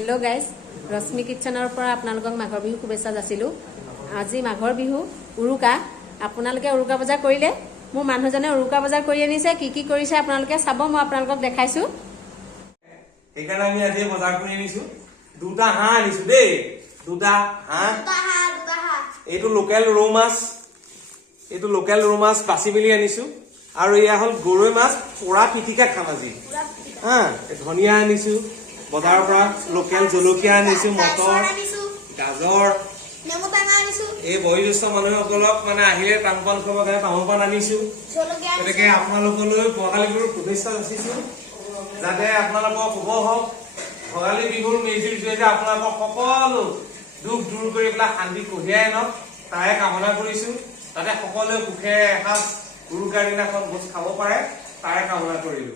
Hello guys रश्मि Kitchener पर आपनालोকক माघर बिहु शुभेच्छा जाचिलो। আজি माघर बिहु उरुका आपनालोके उरुका बजार करिले मोर मानुहजने उरुका बजार करि आनिছে কি কৰিছে आपनालोके চাব মই आपनालोকক দেখাইছো। এখানে আমি আজি বজাৰ কৰি আনিছো দুটা হাঁহ আনিছো দেই দুটা হাঁহ এইটো লোকেল ৰৌ মাছ বাছি মিলি আনিছো আৰু ইয়া হল গৰৈ মাছ পোৰা পিটিকা খাম আজি হা ধনিয়া আনিছো বজাৰৰ পৰা লোকেল জলকীয়া আনিছো মটৰ গাজৰ নেমু টেঙা আনিছো এই বয়োজ্যেষ্ঠ মানুহসকলক মানে আহিলে কামপান খাব কাৰণে তামোলপান আনিছো জলকীয়া এটাকে আপোনালোকলৈ ভোগালী বিহুৰ শুভেচ্ছা যাচিছো যাতে আপোনালোকৰ শুভ হওক ভোগালী বিহুৰ মেজিৰ জৰিয়তে আপোনালোকৰ সকলো দুখ দূৰ কৰি পেলাই শান্তি কঢ়িয়াই আনক তাৰে কামনা কৰিছো তাতে সকলোৱে সুখে এসাঁজ উৰুকাৰ দিনাখন ভোজ খাব পাৰে তাৰে কামনা কৰিলো।